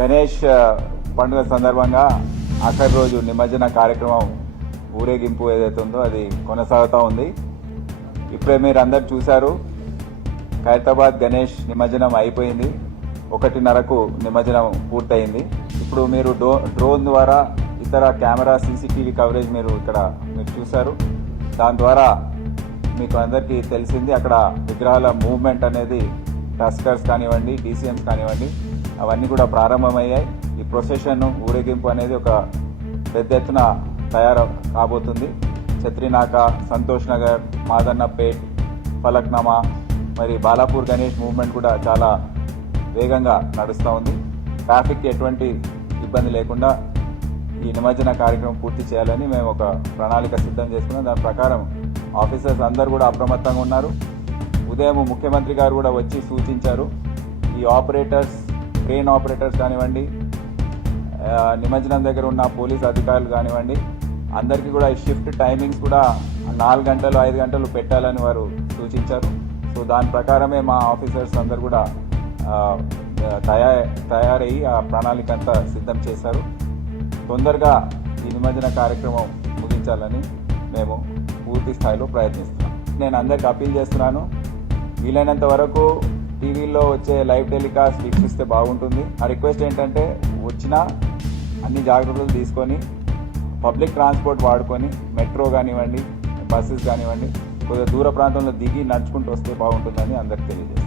గణేష్ పండుగ సందర్భంగా ఆఖరి రోజు నిమజ్జన కార్యక్రమం ఊరేగింపు ఏదైతే ఉందో అది కొనసాగుతూ ఉంది. ఇప్పుడే మీరు అందరు చూశారు, ఖైరతాబాద్ గణేష్ నిమజ్జనం అయిపోయింది. 1:30కు నిమజ్జనం పూర్తయింది. ఇప్పుడు మీరు డ్రోన్ ద్వారా ఇతర కెమెరా సీసీటీవీ కవరేజ్ మీరు చూశారు. దాని ద్వారా మీకు అందరికీ తెలిసింది అక్కడ విగ్రహాల మూవ్మెంట్ అనేది టస్కర్స్ కానివ్వండి, డీసీఎంస్ కానివ్వండి, అవన్నీ కూడా ప్రారంభమయ్యాయి. ఈ ప్రొసెషన్ ఊరేగింపు అనేది ఒక పెద్ద ఎత్తున తయారు కాబోతుంది. ఛత్రినాక, సంతోష్ నగర్, మాదన్నపేట్, ఫలక్నామా, మరి బాలాపూర్ గణేష్ మూవ్మెంట్ కూడా చాలా వేగంగా నడుస్తూ ఉంది. ట్రాఫిక్కి ఎటువంటి ఇబ్బంది లేకుండా ఈ నిమజ్జన కార్యక్రమం పూర్తి చేయాలని మేము ఒక ప్రణాళిక సిద్ధం చేసుకున్నాం. దాని ప్రకారం ఆఫీసర్స్ అందరూ కూడా అప్రమత్తంగా ఉన్నారు. ఉదయం ముఖ్యమంత్రి గారు కూడా వచ్చి సూచించారు, ఈ ఆపరేటర్స్, ట్రైన్ ఆపరేటర్స్ కానివ్వండి, నిమజ్జనం దగ్గర ఉన్న పోలీస్ అధికారులు కానివ్వండి, అందరికీ కూడా ఈ షిఫ్ట్ టైమింగ్స్ కూడా 4 గంటలు 5 గంటలు పెట్టాలని వారు సూచించారు. సో దాని ప్రకారమే మా ఆఫీసర్స్ అందరు కూడా తయారయ్యి ఆ ప్రణాళిక అంతా సిద్ధం చేశారు. తొందరగా ఈ నిమజ్జన కార్యక్రమం ముగించాలని మేము పూర్తి స్థాయిలో ప్రయత్నిస్తున్నాం. నేను అందరికి అప్పీల్ చేస్తున్నాను, వీలైనంత వరకు టీవీల్లో వచ్చే లైవ్ టెలికాస్ట్ వీక్షిస్తే బాగుంటుంది. ఆ రిక్వెస్ట్ ఏంటంటే, వచ్చినా అన్ని జాగ్రత్తలు తీసుకొని పబ్లిక్ ట్రాన్స్పోర్ట్ వాడుకొని, మెట్రో కానివ్వండి, బస్సెస్ కానివ్వండి, కొద్దిగా దూర ప్రాంతంలో దిగి నడుచుకుంటూ వస్తే బాగుంటుందని అందరికి తెలియజేస్తాను.